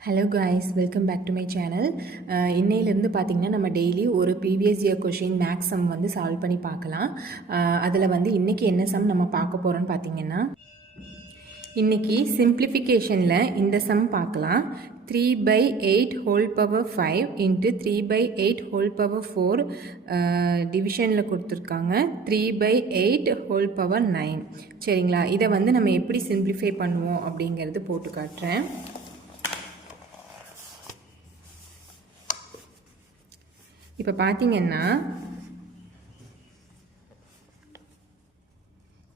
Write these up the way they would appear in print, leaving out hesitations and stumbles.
Hello guys, welcome back to my channel. இன்னையிலேருந்து பார்த்திங்கன்னா நம்ம டெய்லி ஒரு previous year question maths sum வந்து சால்வ் பண்ணி பார்க்கலாம். அதில் வந்து இன்றைக்கி என்ன சம் நம்ம பார்க்க போகிறோன்னு பார்த்திங்கன்னா, இன்றைக்கி சிம்பிளிஃபிகேஷனில் இந்த சம் பார்க்கலாம். 3/8 whole power 5 into 3/8 whole power 4 டிவிஷனில் கொடுத்துருக்காங்க. 3/8 ஹோல் பவர் 9. சரிங்களா, இதை வந்து நம்ம எப்படி சிம்பிளிஃபை பண்ணுவோம் அப்படிங்கிறது போட்டு காட்டுறேன். இப்போ பார்த்தீங்கன்னா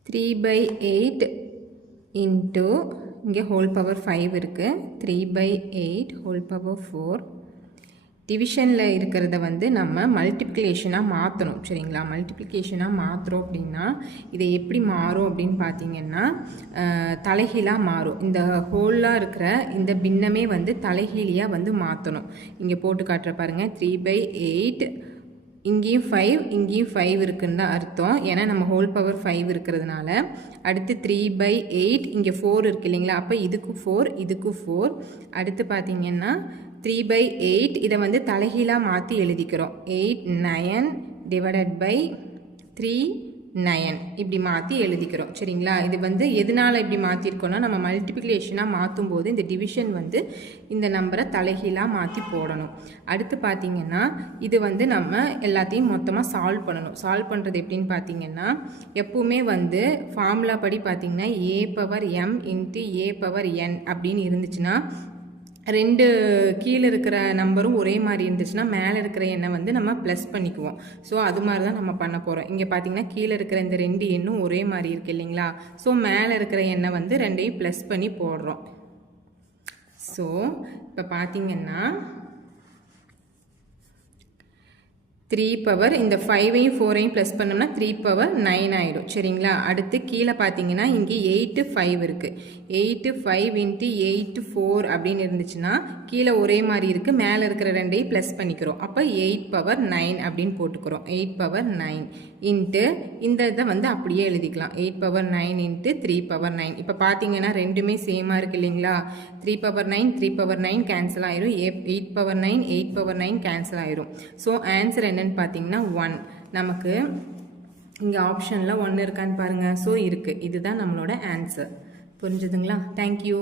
3/8 இன்ட்டு இங்கே ஹோல் பவர் 5 இருக்குது. 3/8 ஹோல் பவர் 4 டிவிஷனில் இருக்கிறத வந்து நம்ம மல்டிப்ளிகேஷனாக மாற்றணும். சரிங்களா, மல்டிப்ளிகேஷனாக மாற்றுறோம் அப்படின்னா இதை எப்படி மாறும் அப்படின்னு பார்த்தீங்கன்னா தலைகீழாக மாறும். இந்த ஹோலாக இருக்கிற இந்த பின்னமே வந்து தலைகீழியாக வந்து மாற்றணும். இங்கே போட்டு காட்டுற பாருங்கள். 3/8 இங்கேயும் 5 இங்கேயும் 5 இருக்குன்னு தான் அர்த்தம். ஏன்னா நம்ம ஹோல் பவர் 5 இருக்கிறதுனால. அடுத்து 3/8 இங்கே 4 இருக்கு இல்லைங்களா, அப்போ இதுக்கு 4 இதுக்கு 4. அடுத்து பார்த்தீங்கன்னா 3/8 இதை வந்து தலைகீழாக மாற்றி எழுதிக்கிறோம். 8 9 டிவைடட் பை 3 9 இப்படி மாற்றி எழுதிக்கிறோம். சரிங்களா, இது வந்து எதனால் இப்படி மாற்றிருக்கோன்னா நம்ம மல்டிப்ளிகேஷனாக மாற்றும் போது இந்த டிவிஷன் வந்து இந்த நம்பரை தலைகீழாக மாற்றி போடணும். அடுத்து பார்த்திங்கன்னா இது வந்து நம்ம எல்லாத்தையும் மொத்தமாக சால்வ் பண்ணணும். சால்வ் பண்ணுறது எப்படின்னு பார்த்தீங்கன்னா எப்பவுமே வந்து ஃபார்முலா படி பார்த்திங்கன்னா a/m இன்ட்டு a/n அப்படின்னு இருந்துச்சுன்னா ரெண்டு கீழே இருக்கிற நம்பரும் ஒரே மாதிரி இருந்துச்சுன்னா மேலே இருக்கிற எண்ணை வந்து நம்ம ப்ளஸ் பண்ணிக்குவோம். ஸோ அது மாதிரி தான் நம்ம பண்ண போகிறோம். இங்கே பார்த்தீங்கன்னா கீழே இருக்கிற இந்த ரெண்டு எண்ணும் ஒரே மாதிரி இருக்குது இல்லைங்களா, ஸோ மேலே இருக்கிற எண்ணை வந்து ரெண்டையும் ப்ளஸ் பண்ணி போடுறோம். ஸோ இப்போ பார்த்தீங்கன்னா 3 பவர் இந்த 5ஐயும் 4ஐயும் ப்ளஸ் பண்ணோம்னா 3/9 ஆகிடும். சரிங்களா, அடுத்து கீழே பார்த்தீங்கன்னா இங்கே 8 5 இருக்குது. 8 5 இன்ட்டு 8 4 அப்படின்னு இருந்துச்சுன்னா கீழே ஒரே மாதிரி இருக்குது, மேலே இருக்கிற ரெண்டையும் ப்ளஸ் பண்ணிக்கிறோம். அப்போ 8/9 அப்படின்னு போட்டுக்கிறோம். 8/9 இன்ட்டு இந்த இதை வந்து அப்படியே எழுதிக்கலாம். 8/9 இன்ட்டு 3/9. இப்போ பார்த்தீங்கன்னா ரெண்டுமே சேமாக இருக்குது இல்லைங்களா. 3/9 3/9 கேன்சல் ஆயிரும். 8/9 8/9 கேன்சல் ஆயிரும். ஸோ ஆன்சர் என்னன்னு பார்த்தீங்கன்னா 1. நமக்கு இங்கே ஆப்ஷனில் 1 இருக்கான்னு பாருங்கள். ஸோ இருக்குது. இதுதான் நம்மளோட ஆன்சர். புரிஞ்சுதுங்களா? தேங்க்யூ.